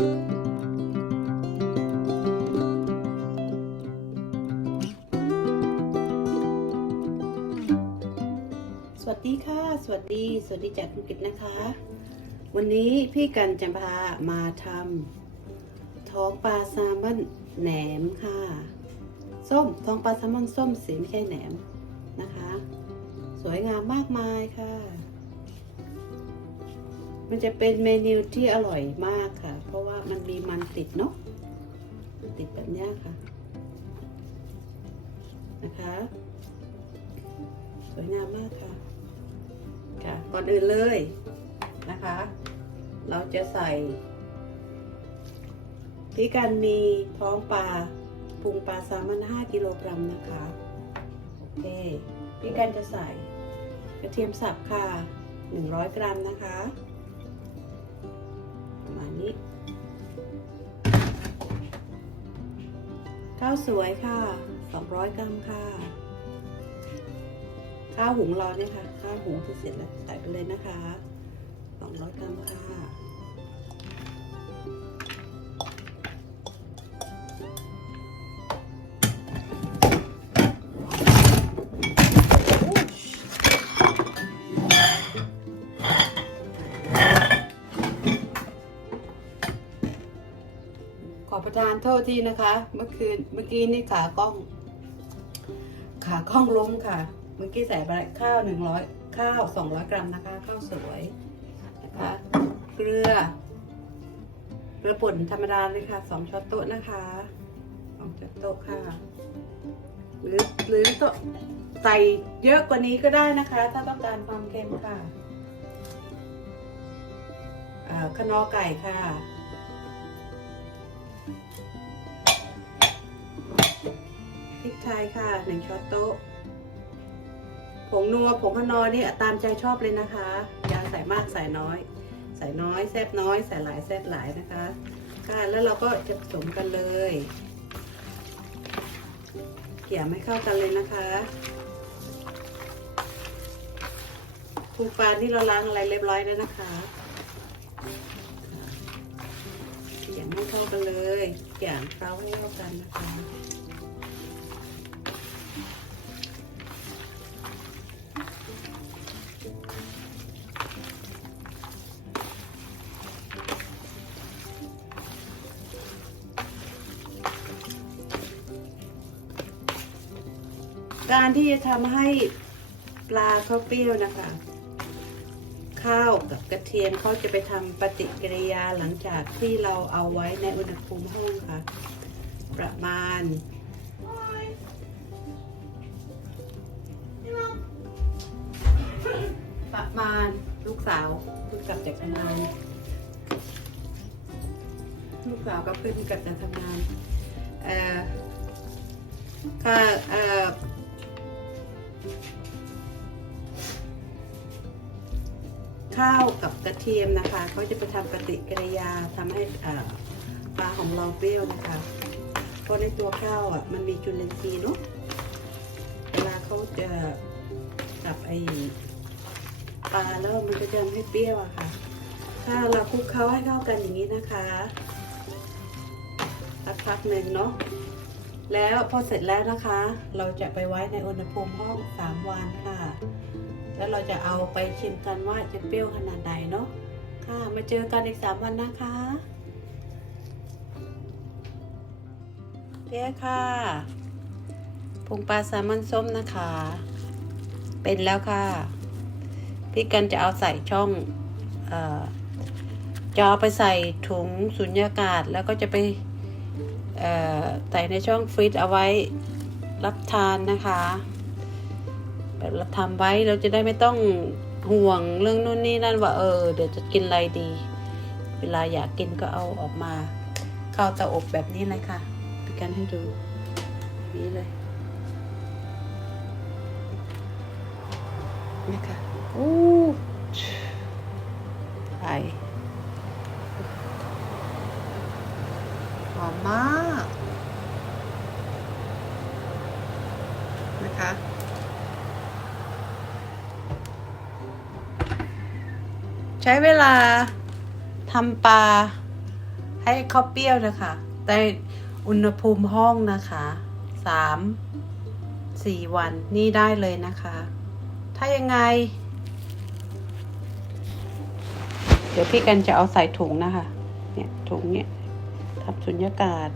สวัสดีค่ะ สวัสดี สวัสดีจากภูเก็ตนะคะ วันนี้พี่กันจะพามาทำท้องปลาแซลมอนแหนมค่ะ ส้มท้องปลาแซลมอนส้มสีไม่ใช่แหนมนะคะ สวยงามมากมายค่ะ มันจะเป็นเมนูที่อร่อยมากค่ะ เพราะว่ามันมีมันติดเนาะติดแบบนี้ค่ะ นะคะ สวยงามมากค่ะ ค่ะ ก่อนอื่นเลยนะคะ เราจะใส่พี่กันมีท้องปลาปรุงปลาแซลมอน5กิโลกรัมนะคะ โอเคพี่กันจะใส่กระเทียมสับค่ะ 100 กรัมนะคะ มาณนี้ ข้าวสวยค่ะ 200 กรัมค่ะ ข้าวหุงเราเนี่ยค่ะ ข้าวหุงจะเสร็จแล้วใส่ไปเลยนะคะ 200 กรัมค่ะ ขอประทานโทษทีนะคะ เมื่อคืนเมื่อกี้นี่ขากล้อง ขากล้องล้มค่ะ เมื่อกี้ใส่ไปข้าวหนึ่งร้อยข้าวสองร้อยกรัมนะคะข้าวสวยนะคะเกลือเกลือป่นธรรมดาเลยค่ะสองช้อนโต๊ะนะคะสองช้อนโต๊ะค่ะ หรือหรือก็ใส่เยอะกว่านี้ก็ได้นะคะ ถ้าต้องการความเค็มค่ะขนอไก่ค่ะ ไทยค่ะหนึ่งช้อนโต๊ะ ผงนัวผงขนอนี่ตามใจชอบเลยนะคะอยาใส่มากใส่น้อย ใส่น้อยแซ่บน้อยใส่หลายแซ่บหลายนะคะค่ะแล้วเราก็จะผสมกันเลยเกี่ยไม่เข้ากันเลยนะคะปูปลาที่เราล้างอะไรเรียบร้อยแล้วนะคะเกี่ยไม่เข้ากันเลยเกี่ยเคล้าให้เข้ากันนะคะ การที่จะทำให้ปลาเขาเปรี้ยวนะคะ ข้าวกับกระเทียมเขาจะไปทำปฏิกิริยาหลังจากที่เราเอาไว้ในอุณหภูมิห้องค่ะ ประมาณประมาณลูกสาวเพิ่งกลับจากทำงาน ลูกสาวก็เพิ่งกลับจากทำงานเอ่อค่ะเอ่อ ข้าวกับกระเทียมนะคะเขาจะไปทำปฏิกิริยาทำให้ปลาของเราเปรี้ยวนะคะ เพราะในตัวข้าวอะมันมีจุลินทรีย์เนาะเวลาเขาจะกับไอปลาแล้วมันจะทำให้เปรี้ยวอะค่ะ ถ้าเราคลุกเคล้าให้เข้ากันอย่างนี้นะคะสักพักหนึ่งเนาะ แล้วพอเสร็จแล้วนะคะ เราจะไปไว้ในอุณหภูมิห้องสามวันค่ะ แล้วเราจะเอาไปชิมกันว่าจะเปรี้ยวขนาดไหนเนาะค่ะ มาเจอกันอีกสามวันนะคะเย้ค่ะพุงปลาแซลมอนส้มนะคะ เป็นแล้วค่ะ พี่กันจะเอาใส่ช่องเอ่อจะเอาไปใส่ถุงสุญญากาศแล้วก็จะไป ใส่ในช่องฟรีซเอาไว้รับทานนะคะ แบบเราทำไว้เราจะได้ไม่ต้องห่วงเรื่องนู่นนี่นั่นว่าเออเดี๋ยวจะกินอะไรดี เวลาอยากกินก็เอาออกมาเข้าเตาอบแบบนี้เลยค่ะพี่กันให้ดูนี้เลยนี่ค่ะอู้ไปหอ มากนะคะใช้เวลาทำปลาให้เขาเปรี้ยวนะคะได้อุณหภูมิห้องนะคะสามสี่วันนี่ได้เลยนะคะ ถ้ายังไง เดี๋ยวพี่กันจะเอาใส่ถุงนะคะ เนี่ยถุงเนี่ย ทำสุญญากาศ